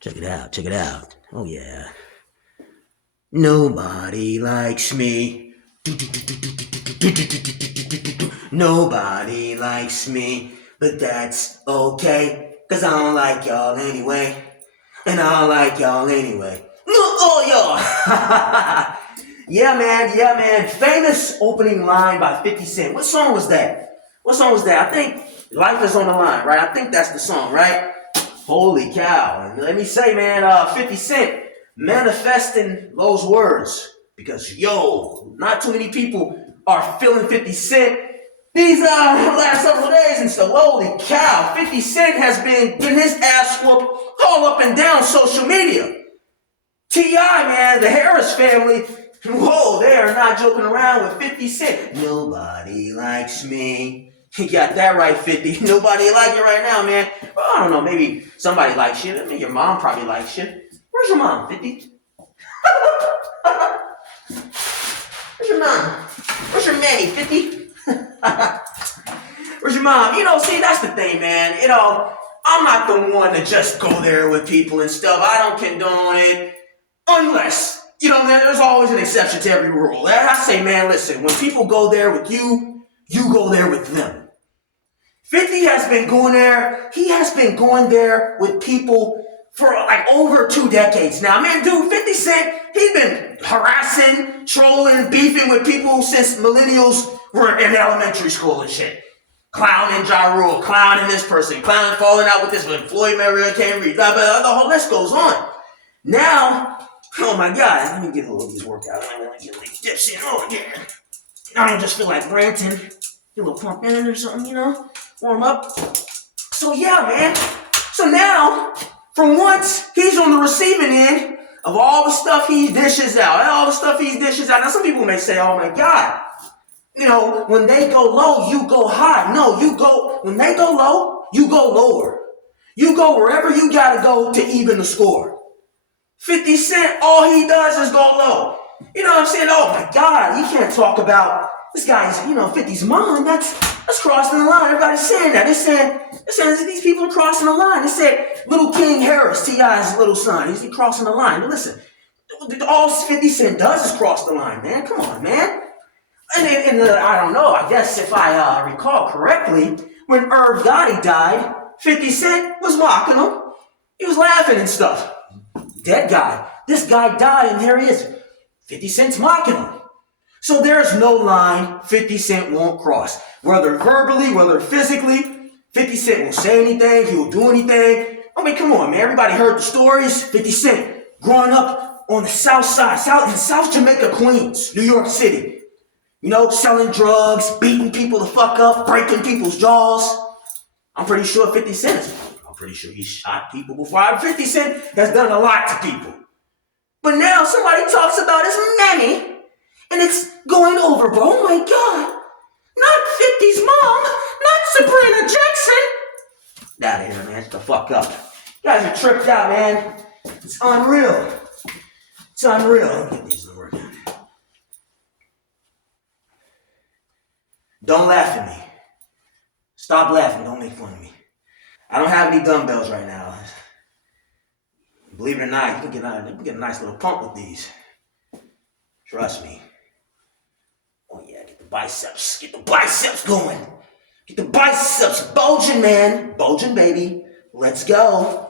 Check it out, check it out. Oh yeah. Nobody likes me. Nobody likes me. But that's okay. Cause I don't like y'all anyway. And I don't like y'all anyway. Oh y'all. Yeah man. Famous opening line by 50 Cent. What song was that? I think Life is on the Line, right? I think that's the song, right? Holy cow. And let me say, man, 50 Cent manifesting those words. Because, yo, not too many people are feeling 50 Cent these last several days and stuff. Holy cow. 50 Cent has been getting his ass whooped all up and down social media. T.I., man, the Harris family, whoa, they are not joking around with 50 Cent. Nobody likes me. You got that right, 50. Nobody like you right now, man. Well, I don't know, maybe somebody likes you. I mean, your mom probably likes you. Where's your mom, 50? Where's your mom? Where's your mammy, 50? Where's your mom? See, that's the thing, man. I'm not the one to just go there with people and stuff. I don't condone it. Unless, there's always an exception to every rule. I say, man, listen, when people go there with you, you go there with them. 50 has been going there. He has been going there with people for like over 2 decades now. Man, dude, 50 Cent, he's been harassing, trolling, beefing with people since millennials were in elementary school and shit. Clowning Ja Rule, clowning this person, clowning, falling out with this one. Floyd Mayweather can't read, blah, blah, the whole list goes on. Now, oh my God, let me get a little of this workout. Let me get a little dips in. Oh, yeah. I don't just feel like ranting. Get a little pump in or something, warm up. So yeah, man. So now, for once, he's on the receiving end of all the stuff he dishes out. Now, some people may say, oh my God, when they go low, you go high. No, when they go low, you go lower. You go wherever you gotta go to even the score. 50 Cent, all he does is go low. You know what I'm saying? Oh my God, you can't talk about this guy's, 50's mom. That's crossing the line. Everybody's saying that. They're saying these people are crossing the line. They said Little King Harris, T.I.'s little son, he's crossing the line. But listen, all 50 Cent does is cross the line, man. Come on, man. And I don't know, I guess if I recall correctly, when Irv Gotti died, 50 Cent was mocking him. He was laughing and stuff. Dead guy. This guy died and here he is. 50 Cent's mocking him. So there's no line 50 Cent won't cross. Whether verbally, whether physically, 50 Cent will say anything, he will do anything. I mean, come on, man. Everybody heard the stories. 50 Cent growing up on the south side, in South Jamaica, Queens, New York City. Selling drugs, beating people the fuck up, breaking people's jaws. I'm pretty sure 50 Cent he shot people before. 50 Cent has done a lot to people. But now somebody talks about his mammy, and it's going over, bro. Oh my God. Not 50's mom. Not Sabrina Jackson. Get out of here, man. Shut the fuck up. You guys are tripped out, man. It's unreal. It's unreal. Let me get these to work. Don't laugh at me. Stop laughing. Don't make fun of me. I don't have any dumbbells right now. Believe it or not, you can get a nice little pump with these. Trust me. Oh yeah, get the biceps. Get the biceps going. Get the biceps bulging, man. Bulging, baby. Let's go.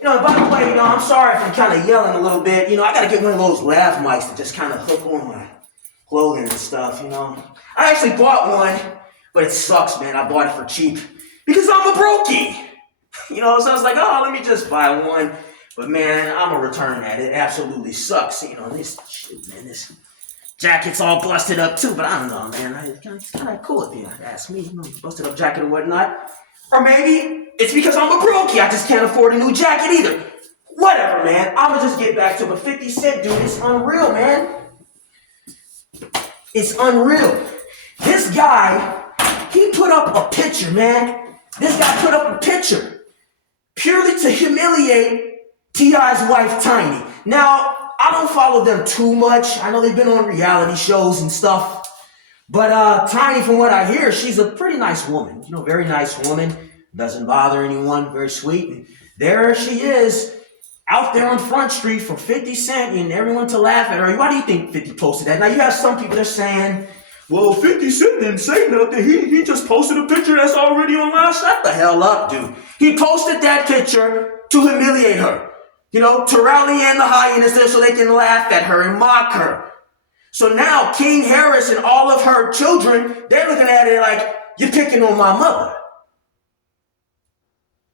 By the way, I'm sorry if I'm kind of yelling a little bit. I got to get one of those laugh mics to just kind of hook on my clothing and stuff, I actually bought one, but it sucks, man. I bought it for cheap because I'm a brokey. So I was like, oh, let me just buy one. But man, I'm going to return that. It absolutely sucks. This shit, man, this jacket's all busted up too, but I don't know, man. It's kind of cool if you ask me. Busted up jacket or whatnot. Or maybe it's because I'm a brokey. I just can't afford a new jacket either. Whatever, man. I'm going to just get back to it. But 50 Cent, dude, it's unreal, man. It's unreal. This guy, he put up a picture, man. This guy put up a picture purely to humiliate T.I.'s wife, Tiny. Now, I don't follow them too much. I know they've been on reality shows and stuff. But Tiny, from what I hear, she's a pretty nice woman. Very nice woman. Doesn't bother anyone. Very sweet. And There she is, out there on Front Street for 50 Cent and everyone to laugh at her. Why do you think 50 posted that? Now you have some people that are saying, well, 50 Cent didn't say nothing. He just posted a picture that's already online. Shut the hell up, dude. He posted that picture to humiliate her. To rally in the hyenas there so they can laugh at her and mock her. So now King Harris and all of her children, they're looking at it like, you're picking on my mother.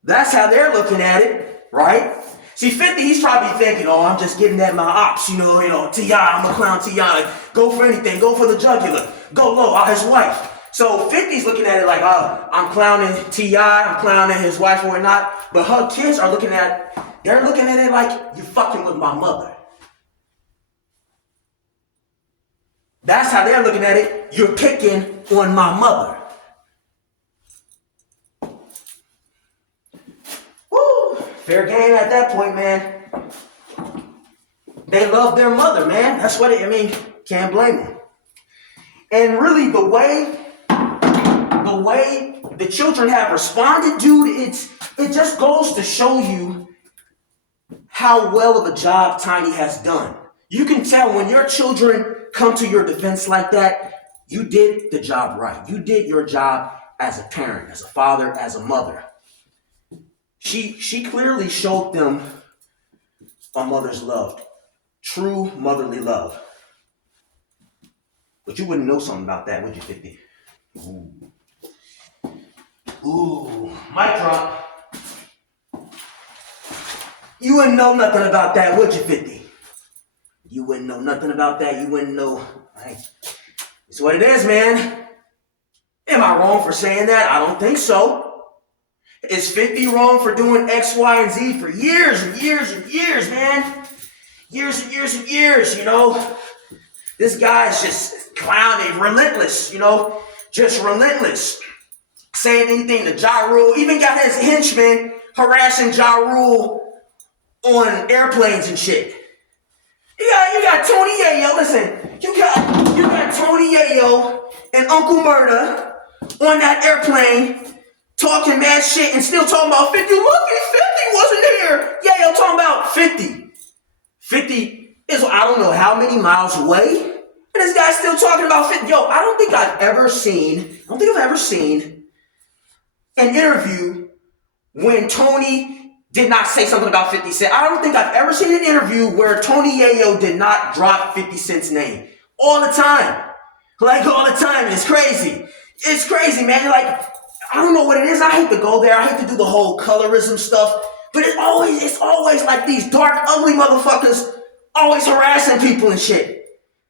That's how they're looking at it, right? See, 50, he's probably thinking, oh, I'm just getting at my ops, T.I., I'm a clown T.I., go for anything, go for the jugular, go low, his wife. So 50's looking at it like, oh, I'm clowning T.I., I'm clowning his wife or whatnot, but her kids are they're looking at it like, you're fucking with my mother. That's how they're looking at it, you're picking on my mother. Fair game at that point, man. They love their mother, man. That's what can't blame them. And really, the way the children have responded, dude, it just goes to show you how well of a job Tiny has done. You can tell when your children come to your defense like that, you did the job right. You did your job as a parent, as a father, as a mother. She clearly showed them a mother's love, true motherly love. But you wouldn't know something about that, would you, 50? Ooh, mic drop. You wouldn't know nothing about that, would you, 50? You wouldn't know nothing about that. You wouldn't know. Right? It's what it is, man. Am I wrong for saying that? I don't think so. Is 50 wrong for doing X, Y, and Z for years and years and years, man? Years and years and years, This guy's just clowning, relentless, just relentless. Saying anything to Ja Rule. Even got his henchmen harassing Ja Rule on airplanes and shit. You got Tony Yayo, listen, you got Tony Yayo and Uncle Murda on that airplane talking mad shit and still talking about 50. Look, 50 wasn't here. Yeah, yo, talking about 50. 50 is, I don't know how many miles away. And this guy's still talking about 50. Yo, I don't think I've ever seen an interview when Tony did not say something about 50 Cent. I don't think I've ever seen an interview where Tony Yayo did not drop 50 Cent's name. All the time. Like, all the time. It's crazy. It's crazy, man. You're like, I don't know what it is. I hate to go there. I hate to do the whole colorism stuff. But it's always like these dark, ugly motherfuckers always harassing people and shit.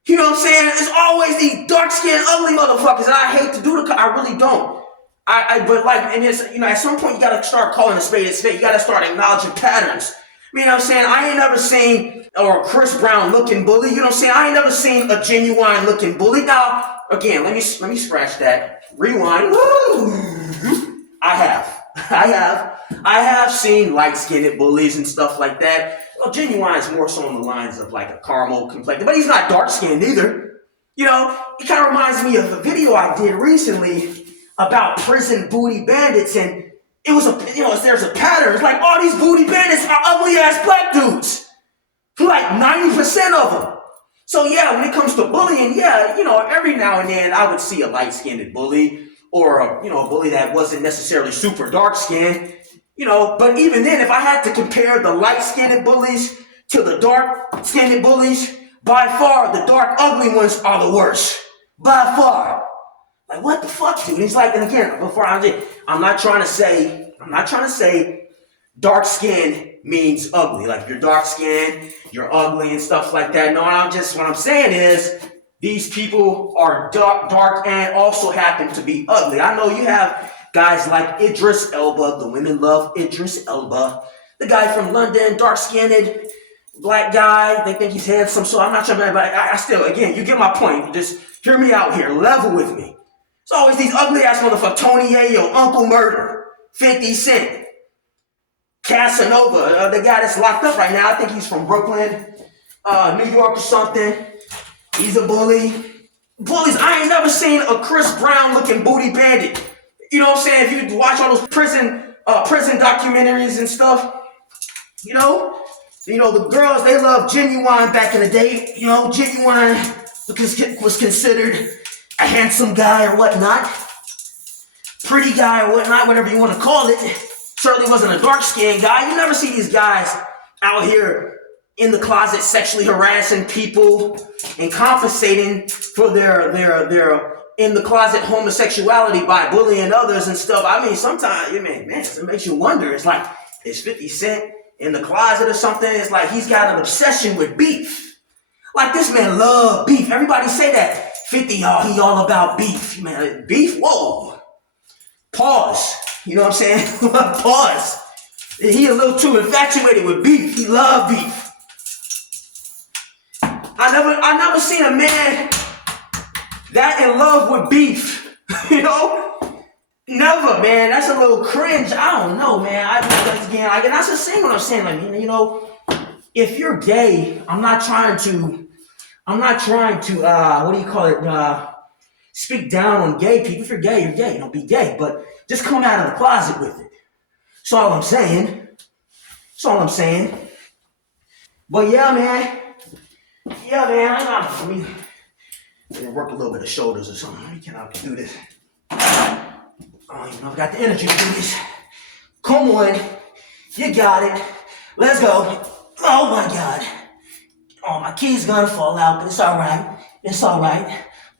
You know what I'm saying? It's always these dark-skinned, ugly motherfuckers. And I hate to do I really don't. But at some point you gotta start calling a spade a spade. You gotta start acknowledging patterns. You know what I'm saying? I ain't never seen a Chris Brown looking bully. You know what I'm saying? I ain't never seen a Genuine looking bully. Now, again, let me scratch that. Rewind. Woo! I have seen light-skinned bullies and stuff like that. Well, Genuine's more so on the lines of like a caramel complexion, but he's not dark-skinned either. It kind of reminds me of a video I did recently about prison booty bandits, and it was there's a pattern. It's like all these booty bandits are ugly-ass black dudes. Like 90% of them. So yeah, when it comes to bullying, every now and then I would see a light-skinned bully or a bully that wasn't necessarily super dark-skinned, but even then, if I had to compare the light-skinned bullies to the dark-skinned bullies, by far the dark, ugly ones are the worst. By far. Like, what the fuck, dude? He's like, and again, I'm not trying to say dark-skinned means ugly. Like, if you're dark-skinned, you're ugly and stuff like that. No, what I'm saying is, these people are dark and also happen to be ugly. I know you have guys like Idris Elba. The women love Idris Elba. The guy from London, dark-skinned, black guy. They think he's handsome. So I'm not trying to, but I still, again, you get my point. Just hear me out here. Level with me. It's always these ugly-ass motherfuckers. Tony Yayo, Uncle Murder, 50 Cent, Casanova, the guy that's locked up right now. I think he's from Brooklyn, New York or something. He's a bully. Bullies, I ain't never seen a Chris Brown looking booty bandit. You know what I'm saying? If you watch all those prison documentaries and stuff, You know, the girls, they love Genuine back in the day. Genuine was considered a handsome guy or whatnot, pretty guy or whatnot, whatever you want to call it. Certainly wasn't a dark-skinned guy. You never see these guys out here in the closet sexually harassing people and compensating for their in the closet homosexuality by bullying others and stuff. I mean, sometimes, man, it makes you wonder. It's like, is 50 Cent in the closet or something? It's like he's got an obsession with beef. Like, this man love beef. Everybody say that. 50, y'all, he all about beef. Man, beef? Whoa. Pause. You know what I'm saying? Pause. He a little too infatuated with beef. He love beef. I never seen a man that in love with beef. Never, man. That's a little cringe. I don't know, man. That's the same what I'm saying. Like, if you're gay, I'm not trying to what do you call it? Speak down on gay people. If you're gay, you're gay. Be gay, but just come out of the closet with it. That's all I'm saying. But yeah, man. Let me work a little bit of shoulders or something. I can do this. I don't even know if I got the energy to do this. Come on. You got it. Let's go. Oh my God. Oh, my key's gonna fall out, but it's all right.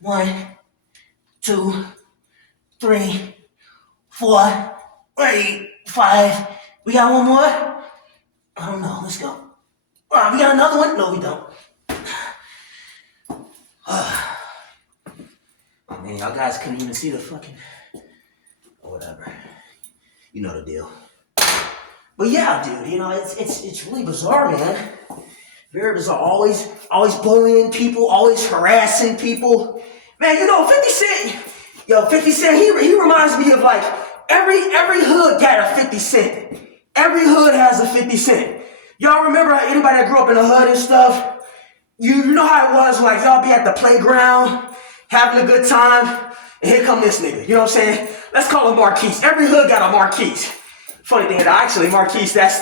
1, 2, 3, 4, 8, 5. We got one more? I don't know. Let's go. All right, we got another one? No, we don't. Oh man, y'all guys couldn't even see the fucking whatever. You know the deal. But yeah, dude, it's really bizarre, man. Very bizarre. Always bullying people, always harassing people. Man, 50 Cent. 50 Cent, he reminds me of like every hood got a 50 Cent. Every hood has a 50 Cent. Y'all remember anybody that grew up in the hood and stuff? You know how it was, like y'all be at the playground, having a good time, and here come this nigga, you know what I'm saying? Let's call him Marquise. Every hood got a Marquise. Funny thing, actually, Marquise, that's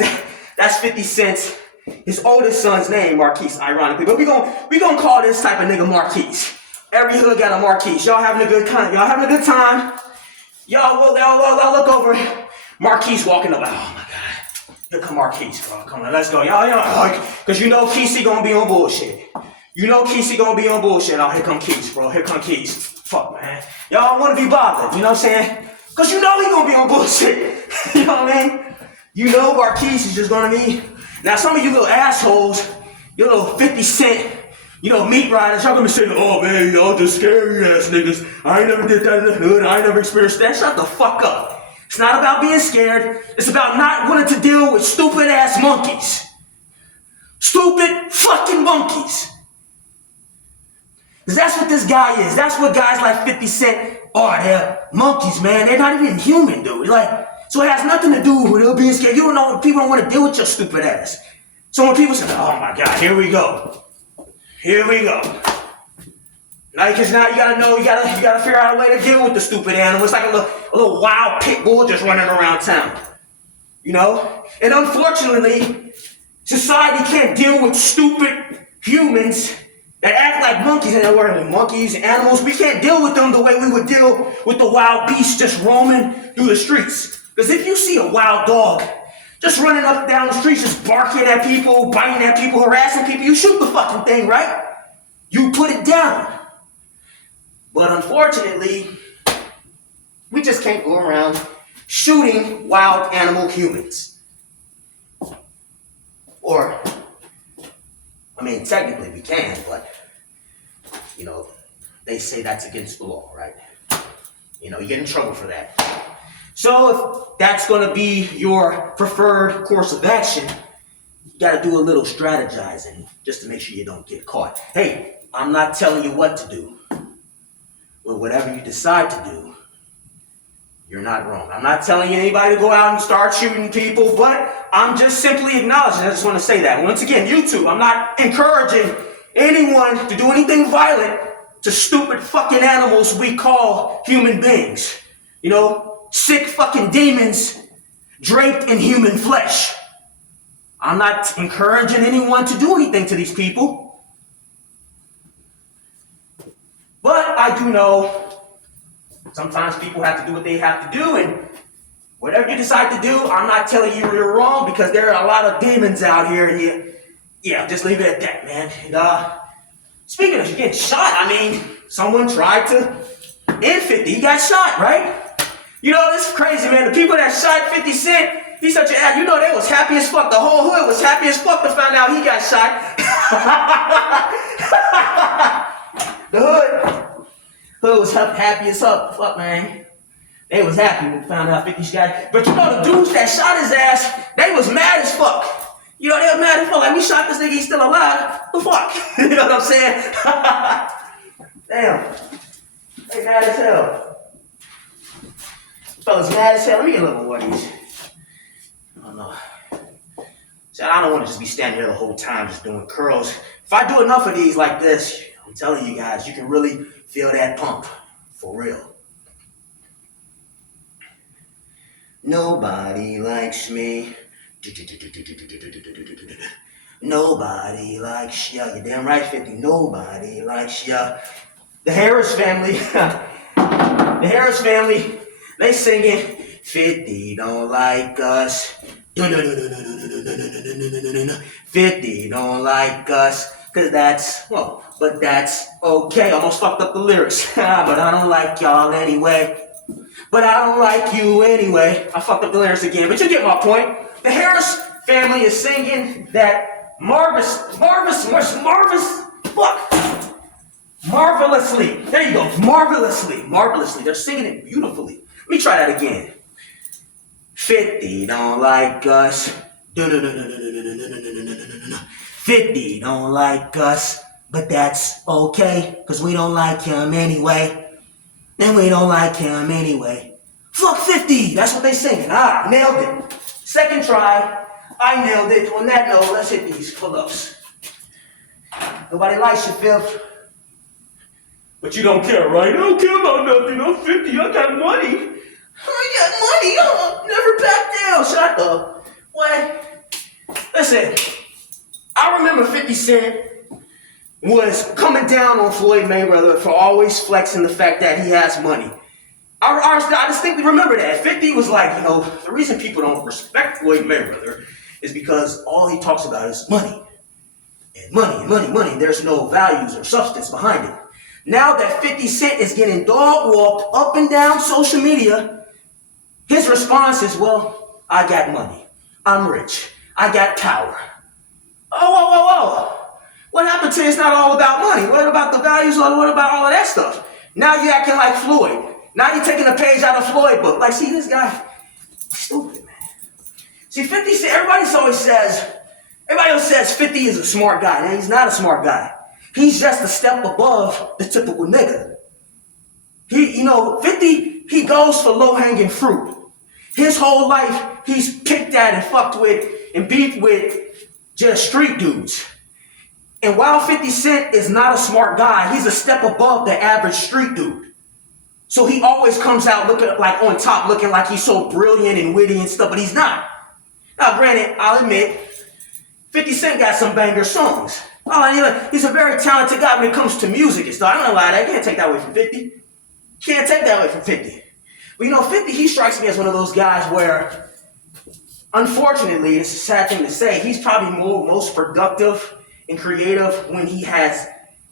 50 Cent's, his oldest son's name, Marquise, ironically. But we gonna call this type of nigga Marquise. Every hood got a Marquise. Y'all having a good time. Y'all look over, Marquise walking up, oh my God. Here come Marquise, bro. Come on, let's go. Y'all, because Kesey gonna be on bullshit. Kesey gonna be on bullshit. Oh, here come Keys, bro. Here come Keys. Fuck, man. Y'all don't want to be bothered. You know what I'm saying? Because he gonna be on bullshit. You know what I mean? Marquise is just gonna be. Now, some of you little assholes, you little 50 Cent, meat riders, y'all gonna be saying, oh man, y'all just scary ass niggas. I ain't never did that in the hood. I ain't never experienced that. Shut the fuck up. It's not about being scared. It's about not wanting to deal with stupid ass monkeys. Stupid fucking monkeys. Because that's what this guy is. That's what guys like 50 Cent are. They're monkeys, man. They're not even human, dude. So it has nothing to do with being scared. You don't know when people don't want to deal with your stupid ass. So when people say, oh my God, here we go. Now you gotta know, you gotta figure out a way to deal with the stupid animal. It's like a little wild pit bull just running around town. And unfortunately, society can't deal with stupid humans that act like monkeys, and we're monkeys, animals. We can't deal with them the way we would deal with the wild beast just roaming through the streets. Because if you see a wild dog just running up and down the streets, just barking at people, biting at people, harassing people, you shoot the fucking thing, right? You put it down. But unfortunately, we just can't go around shooting wild animal humans. Or, technically we can, but, they say that's against the law, right? You get in trouble for that. So if that's going to be your preferred course of action, you got to do a little strategizing just to make sure you don't get caught. Hey, I'm not telling you what to do. But whatever you decide to do, you're not wrong. I'm not telling anybody to go out and start shooting people, but I'm just simply acknowledging. I just want to say that. Once again, YouTube, I'm not encouraging anyone to do anything violent to stupid fucking animals we call human beings. Sick fucking demons draped in human flesh. I'm not encouraging anyone to do anything to these people. But I do know sometimes people have to do what they have to do, and whatever you decide to do, I'm not telling you you're wrong, because there are a lot of demons out here, and yeah, just leave it at that, man. And speaking of getting shot, I mean, someone tried to end 50. He got shot, right? You know, this is crazy, man. The people that shot 50 Cent, he's such an ass. You know, they was happy as fuck. The whole hood was happy as fuck to find out he got shot. The hood was happy as fuck, man. They was happy when they found out 50 got. But you know, the dudes that shot his ass, they was mad as fuck. You know, they was mad as fuck. Like, we shot this nigga, he's still alive. The fuck? You know what I'm saying? Damn. They mad as hell. Fellas mad as hell. Let me get a little more of these. I don't know. So I don't want to just be standing here the whole time just doing curls. If I do enough of these like this, I'm telling you guys, you can really feel that pump. For real. Nobody likes me. Nobody likes ya. You're damn right, 50. Nobody likes ya. The Harris family. The Harris family. They singing 50 don't like us. 50 don't like us. Cause but that's okay. Almost fucked up the lyrics. But I don't like y'all anyway. But I don't like you anyway. I fucked up the lyrics again, but you get my point. The Harris family is singing that marvelously. There you go. Marvelously. They're singing it beautifully. Let me try that again. 50 don't like us. 50 don't like us, but that's okay, cause we don't like him anyway. And we don't like him anyway. Fuck 50! That's what they singing. Nailed it. Second try. I nailed it. On that note, let's hit these pull-ups. Nobody likes you, fifth. But you don't care, right? I don't care about nothing. I'm 50. I got money. I'll never back down. Shut up. What? Listen. I remember 50 Cent was coming down on Floyd Mayweather for always flexing the fact that he has money. I distinctly remember that. 50 was like, you know, the reason people don't respect Floyd Mayweather is because all he talks about is money. And money. There's no values or substance behind it. Now that 50 Cent is getting dog walked up and down social media, his response is, well, I got money. I'm rich. I got power. Whoa. What happened to it's not all about money? What about the values? What about all of that stuff? Now you're acting like Floyd. Now you're taking a page out of Floyd book. Like, see, this guy, stupid, man. See, 50 Cent, everybody always says 50 is a smart guy. Now, he's not a smart guy. He's just a step above the typical nigga. 50, he goes for low-hanging fruit. His whole life, he's picked at and fucked with and beefed with just street dudes. And while 50 Cent is not a smart guy, he's a step above the average street dude. So he always comes out looking like on top, looking like he's so brilliant and witty and stuff, but he's not. Now, granted, I'll admit, 50 Cent got some banger songs. He's a very talented guy when it comes to music and stuff. I'm not gonna lie, I can't take that away from 50. Can't take that away from 50. But 50, he strikes me as one of those guys where, unfortunately, it's a sad thing to say, he's probably most productive and creative when he has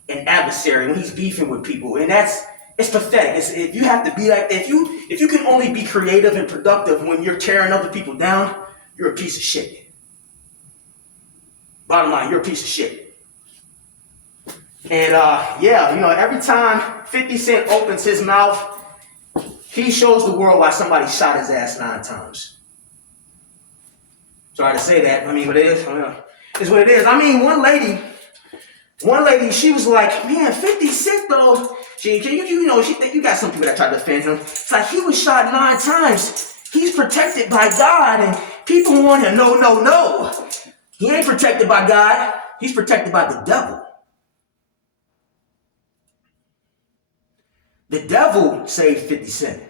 an adversary, when he's beefing with people. And it's pathetic. If you have to be like, if you can only be creative and productive when you're tearing other people down, you're a piece of shit. Bottom line, you're a piece of shit. And every time 50 Cent opens his mouth, he shows the world why somebody shot his ass 9 times. Sorry to say that. But it is. It's what it is. One lady, she was like, man, 50 Cent though. You got some people that try to defend him. It's like he was shot 9 times. He's protected by God, and people want him. No. He ain't protected by God. He's protected by the devil. The devil saved 50 Cent.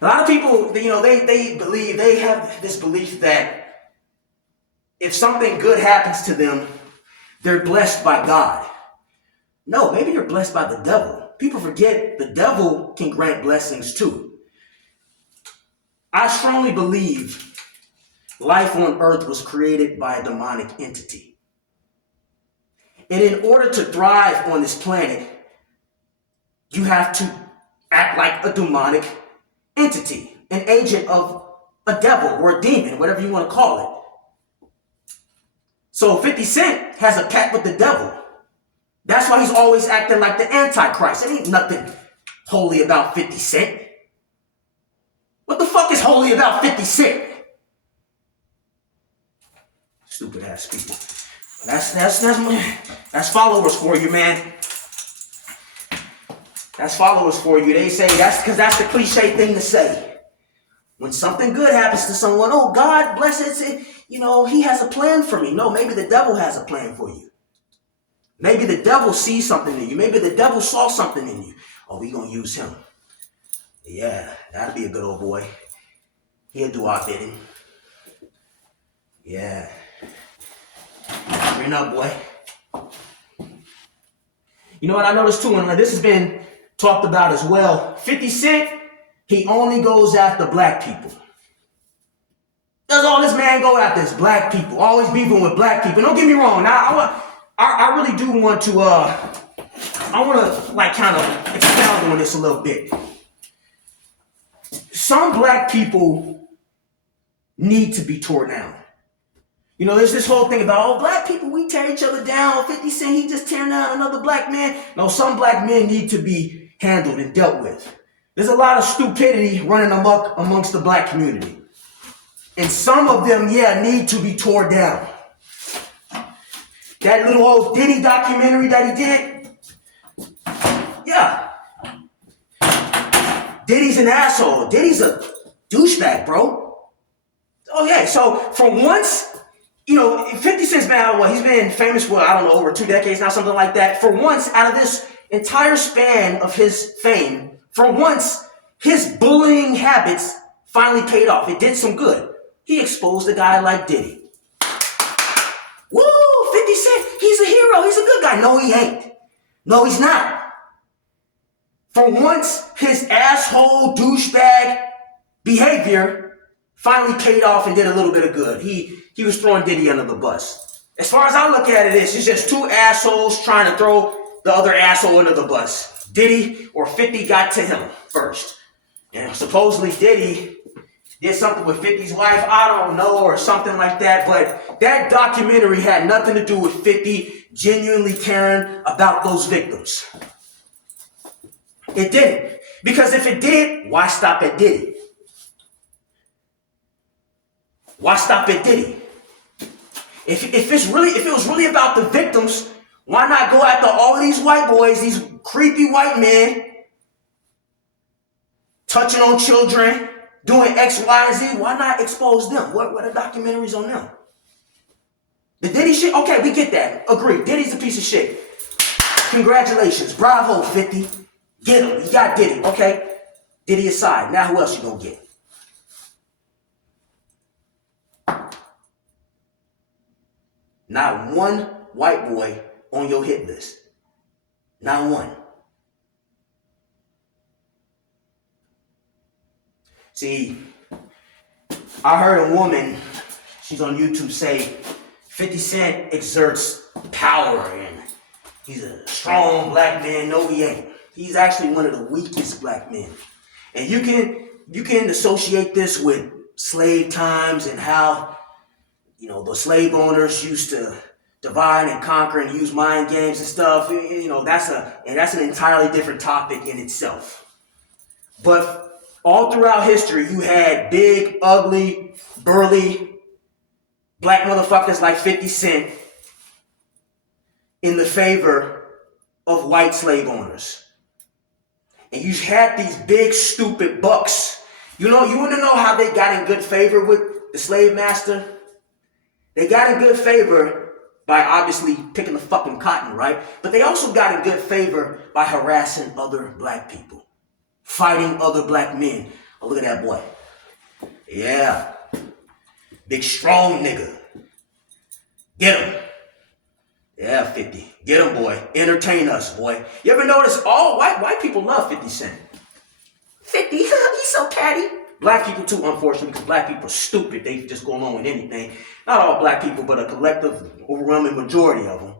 A lot of people, they believe, they have this belief that if something good happens to them, they're blessed by God. No, maybe you're blessed by the devil. People forget the devil can grant blessings too. I strongly believe life on earth was created by a demonic entity. And in order to thrive on this planet, you have to act like a demonic entity, an agent of a devil or a demon, whatever you want to call it. So 50 Cent has a pact with the devil. That's why he's always acting like the Antichrist. It ain't nothing holy about 50 Cent. What the fuck is holy about 50 Cent? Stupid ass people. That's followers for you, man. That's followers for you. They say that's because that's the cliche thing to say. When something good happens to someone, oh, God bless it. You know, he has a plan for me. No, maybe the devil has a plan for you. Maybe the devil sees something in you. Maybe the devil saw something in you. Oh, we gonna use him. Yeah, that'll be a good old boy. He'll do our bidding. Yeah. Bring up, boy. You know what I noticed too, and this has been talked about as well. 50 Cent, he only goes after black people. That's all this man go after is black people. Always beefing with black people. Don't get me wrong. Now, I really do want to, like kind of expound on this a little bit. Some black people need to be torn down. You know, there's this whole thing about, oh, black people, we tear each other down. 50 Cent, he just tearing down another black man. No, some black men need to be handled and dealt with. There's a lot of stupidity running amok amongst the black community. And some of them, need to be torn down. That little old Diddy documentary that he did, Diddy's an asshole. Diddy's a douchebag, bro. Oh, yeah. So, for once, 50 Cent's been, he's been famous for, over 2 decades now, something like that. For once, out of this entire span of his fame, for once, his bullying habits finally paid off. It did some good. He exposed a guy like Diddy. Woo! 50 Cent, he's a hero. He's a good guy. No, he ain't. No, he's not. For once, his asshole douchebag behavior finally paid off and did a little bit of good. He was throwing Diddy under the bus. As far as I look at it, it's just two assholes trying to throw the other asshole under the bus. Diddy or 50 got to him first. And supposedly Diddy did something with 50's wife, I don't know, or something like that. But that documentary had nothing to do with 50 genuinely caring about those victims. It didn't. Because if it did, why stop at Diddy? Why stop at Diddy? If it was really about the victims, why not go after all of these white boys, these creepy white men, touching on children, doing X, Y, and Z? Why not expose them? What are the documentaries on them? The Diddy shit? Okay, we get that. Agree. Diddy's a piece of shit. Congratulations. Bravo, 50. Get him. You got Diddy. Okay. Diddy aside. Now who else you gonna get? Not one white boy on your hit list. Not one. See, I heard a woman, she's on YouTube, say 50 Cent exerts power and he's a strong black man. No, he ain't. He's actually one of the weakest black men. And you can associate this with slave times and how, the slave owners used to divide and conquer and use mind games and stuff. That's an entirely different topic in itself. But all throughout history, you had big, ugly, burly black motherfuckers like 50 Cent in the favor of white slave owners. And you had these big, stupid bucks. You want to know how they got in good favor with the slave master? They got in good favor by obviously picking the fucking cotton, right? But they also got in good favor by harassing other black people, fighting other black men. Oh, look at that boy. Yeah. Big, strong nigga. Get him. Yeah, 50. Get him, boy. Entertain us, boy. You ever notice all white people love 50 Cent? 50, he's so catty. Black people too, unfortunately, because black people are stupid. They just go along with anything. Not all black people, but a collective, overwhelming majority of them.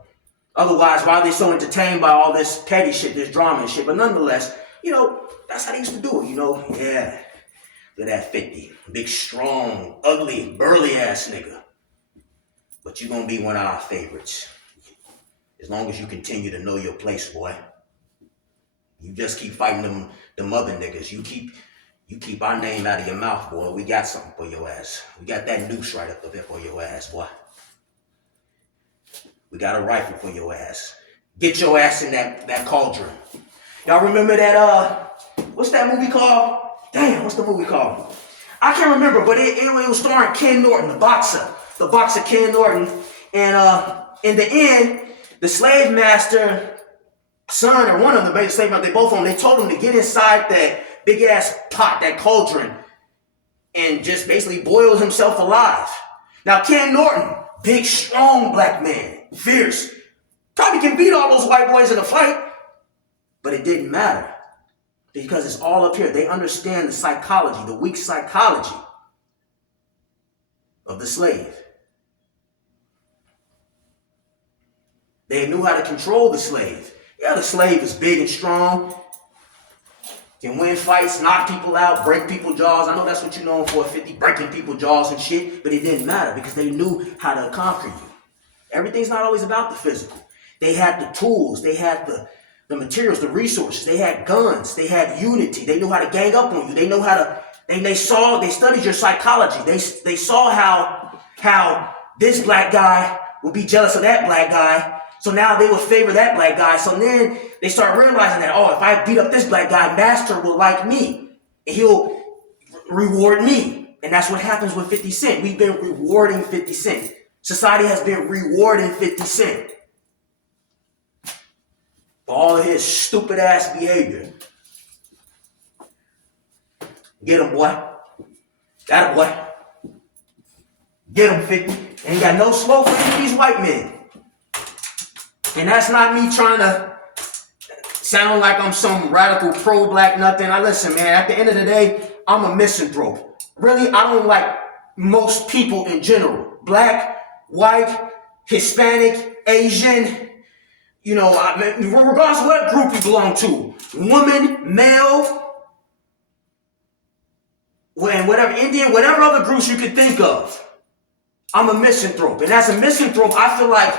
Otherwise, why are they so entertained by all this petty shit, this drama and shit? But nonetheless, that's how they used to do it, Yeah. Look at that 50. Big, strong, ugly, burly ass nigga. But you're gonna be one of our favorites. As long as you continue to know your place, boy. You just keep fighting them other niggas. You keep our name out of your mouth, boy. We got something for your ass. We got that noose right up there for your ass, boy. We got a rifle for your ass. Get your ass in that cauldron. Y'all remember that, what's that movie called? Damn, what's the movie called? I can't remember, but it was starring Ken Norton, the boxer. The boxer Ken Norton. And in the end, the slave master son, or one of them, the slave master, they both of them, they told him to get inside that big ass pot, that cauldron, and just basically boil himself alive. Now, Ken Norton, big, strong black man, fierce, probably can beat all those white boys in a fight, but it didn't matter because it's all up here. They understand the psychology, the weak psychology of the slave. They knew how to control the slave. Yeah, the slave is big and strong, can win fights, knock people out, break people's jaws. I know that's what you're known for, 50, breaking people's jaws and shit, but it didn't matter because they knew how to conquer you. Everything's not always about the physical. They had the tools, they had the materials, the resources, they had guns, they had unity, they knew how to gang up on you, they know how to, they studied your psychology, they saw how this black guy would be jealous of that black guy. So now they would favor that black guy. So then they start realizing that, if I beat up this black guy, Master will like me. And he'll reward me. And that's what happens with 50 Cent. We've been rewarding 50 Cent. Society has been rewarding 50 Cent for all of his stupid ass behavior. Get him, boy. Got him, boy. Get him, 50. Ain't got no smoke for any of these white men. And that's not me trying to sound like I'm some radical pro-black nothing. Listen, man, at the end of the day, I'm a misanthrope. Really, I don't like most people in general. Black, white, Hispanic, Asian, regardless of what group you belong to. Woman, male, whatever, Indian, whatever other groups you could think of. I'm a misanthrope. And as a misanthrope, I feel like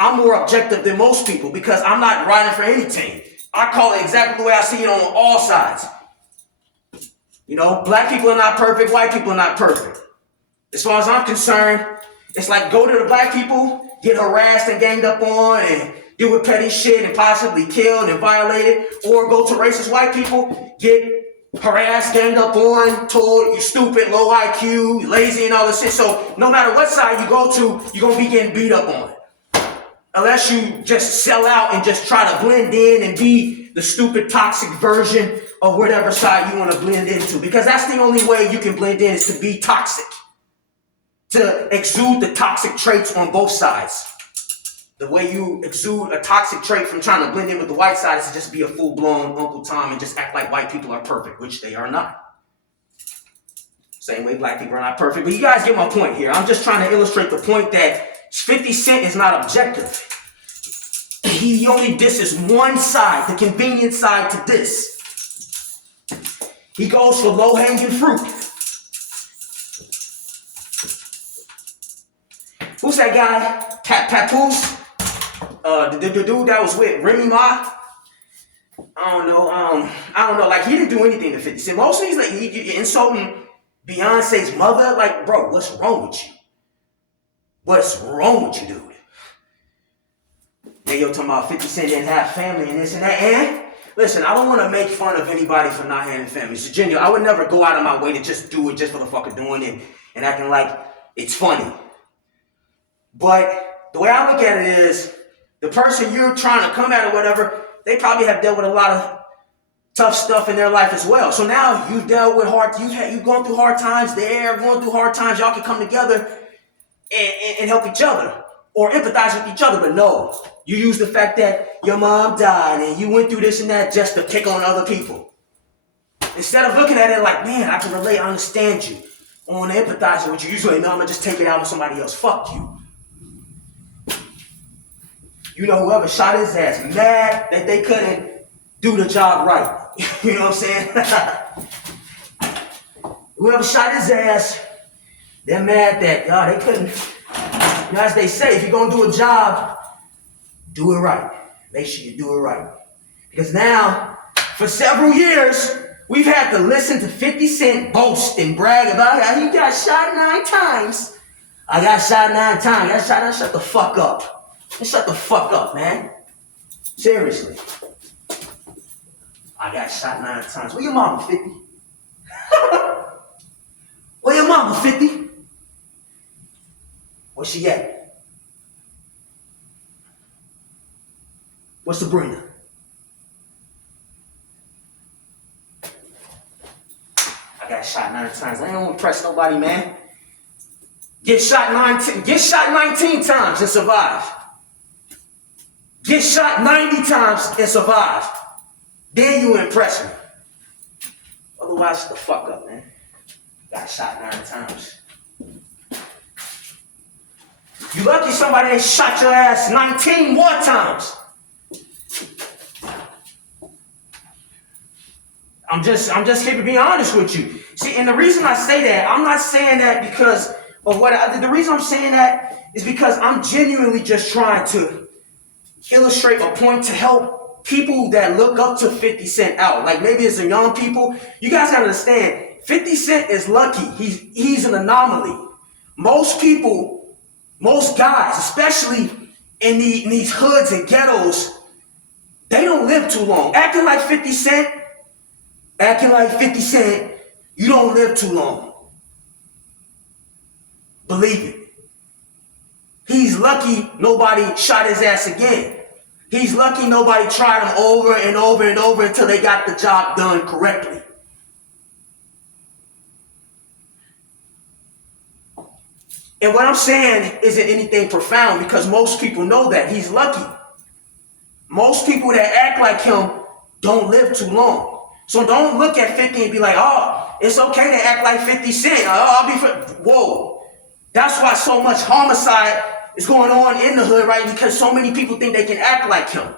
I'm more objective than most people because I'm not riding for any team. I call it exactly the way I see it on all sides. Black people are not perfect, white people are not perfect. As far as I'm concerned, it's like go to the black people, get harassed and ganged up on and deal with petty shit and possibly killed and violated, or go to racist white people, get harassed, ganged up on, told you stupid, low IQ, lazy and all this shit. So no matter what side you go to, you're going to be getting beat up on. Unless you just sell out and just try to blend in and be the stupid toxic version of whatever side you want to blend into. Because that's the only way you can blend in, is to be toxic. To exude the toxic traits on both sides. The way you exude a toxic trait from trying to blend in with the white side is to just be a full-blown Uncle Tom and just act like white people are perfect, which they are not. Same way black people are not perfect. But you guys get my point here. I'm just trying to illustrate the point that 50 Cent is not objective. He only disses one side, the convenient side to diss. He goes for low-hanging fruit. Who's that guy? Papoose? The dude that was with Remy Ma? I don't know. Like, he didn't do anything to 50 Cent. Most of these, like, you're insulting Beyonce's mother. Like, bro, what's wrong with you? What's wrong with you, dude? Hey, yo, talking about 50 Cent didn't have family and this and that. And listen, I don't want to make fun of anybody for not having family. Virginia, I would never go out of my way to just do it just for the fuck of doing it and acting like it's funny. But the way I look at it is, the person you're trying to come at or whatever, they probably have dealt with a lot of tough stuff in their life as well. So now you've dealt with you've gone through hard times, they're going through hard times. Y'all can come together and help each other. or empathize with each other. But no, you use the fact that your mom died and you went through this and that just to pick on other people. Instead of looking at it like, man, I can relate, I understand you. I want to empathize with you. Usually, no, I'm going to just take it out on somebody else. Fuck you. You know, whoever shot his ass, mad that they couldn't do the job right. You know what I'm saying? Whoever shot his ass, they're mad that they couldn't. You know, as they say, if you're going to do a job, do it right. Make sure you do it right. Because now, for several years, we've had to listen to 50 Cent boast and brag about how he got shot 9 times. I got shot 9 times. Shut the fuck up. Shut the fuck up, man. Seriously. I got shot 9 times. Where your mama, 50? Where your mama, 50? Where she at? What's Sabrina? I got shot 9 times. I ain't gonna impress nobody, man. Get shot 19 times and survive. Get shot 90 times and survive. Then you impress me. Otherwise, shut the fuck up, man. Got shot 9 times. You lucky somebody ain't shot your ass 19 more times. I'm just here to be honest with you. See, and the reason I say that, I'm not saying that because of the reason I'm saying that is because I'm genuinely just trying to illustrate a point to help people that look up to 50 Cent out. Like maybe it's some young people. You guys gotta understand, 50 Cent is lucky. He's an anomaly. Most people, most guys, especially in these hoods and ghettos, they don't live too long. Acting like 50 Cent, you don't live too long. Believe it. He's lucky nobody shot his ass again. He's lucky nobody tried him over and over and over until they got the job done correctly. And what I'm saying isn't anything profound because most people know that. He's lucky. Most people that act like him don't live too long. So don't look at 50 and be like, oh, it's okay to act like 50 Cent. Whoa. That's why so much homicide is going on in the hood, right? Because so many people think they can act like him.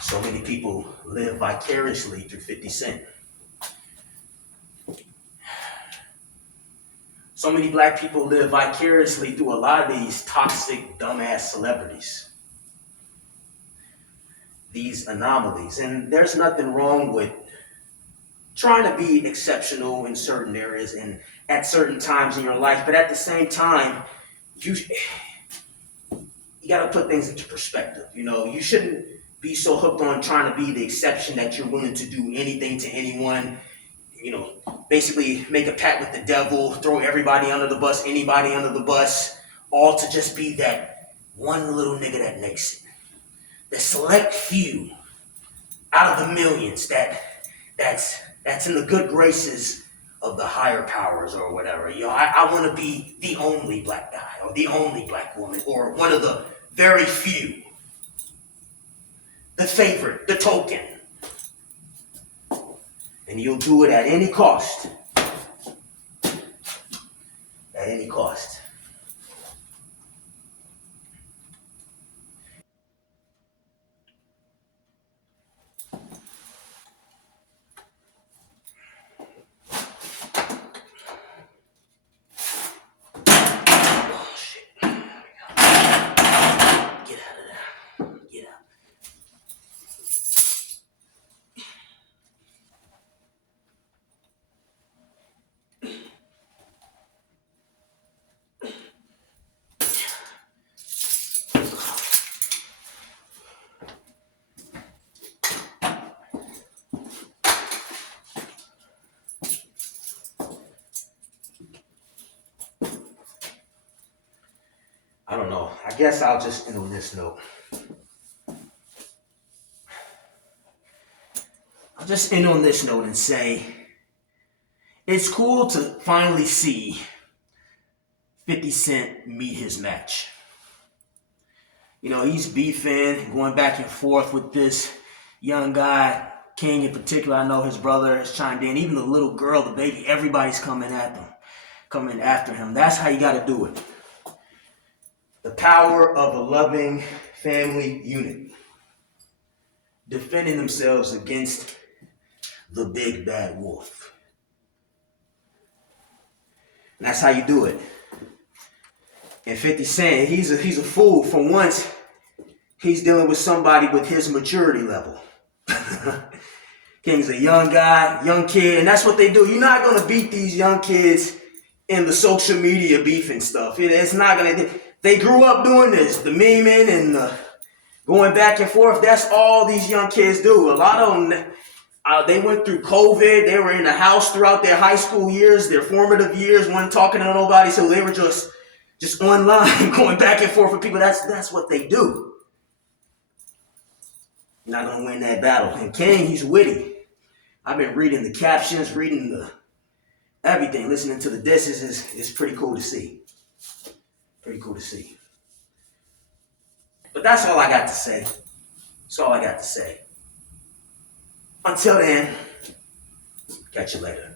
So many people live vicariously through 50 Cent. So many black people live vicariously through a lot of these toxic, dumbass celebrities. These anomalies. And there's nothing wrong with trying to be exceptional in certain areas and at certain times in your life. But at the same time, you got to put things into perspective. You know, you shouldn't be so hooked on trying to be the exception that you're willing to do anything to anyone. You know, basically make a pact with the devil, throw everybody under the bus, anybody under the bus, all to just be that one little nigga that makes it. The select few out of the millions that's in the good graces of the higher powers or whatever. You know, I want to be the only black guy or the only black woman or one of the very few. The favorite, the token. And you'll do it at any cost. At any cost. Oh, shit. Get out of there. Get out. guess I'll just end on this note. I'll just end on this note and say it's cool to finally see 50 Cent meet his match. You know, he's beefing, going back and forth with this young guy, King in particular. I know his brother has chimed in. Even the little girl, the baby, everybody's coming after him. That's how you got to do it. The power of a loving family unit. Defending themselves against the big bad wolf. And that's how you do it. And 50 Cent, he's a fool. For once, he's dealing with somebody with his maturity level. King's a young guy, young kid, and that's what they do. You're not going to beat these young kids in the social media beef and stuff. It's not going to. They grew up doing this, the memeing and the going back and forth. That's all these young kids do. A lot of them, they went through COVID. They were in the house throughout their high school years, their formative years, weren't talking to nobody, so they were just online going back and forth with people. That's what they do. You're not going to win that battle. And King, he's witty. I've been reading the captions, reading the everything, listening to the disses is pretty cool to see. Pretty cool to see. But that's all I got to say. That's all I got to say. Until then, catch you later.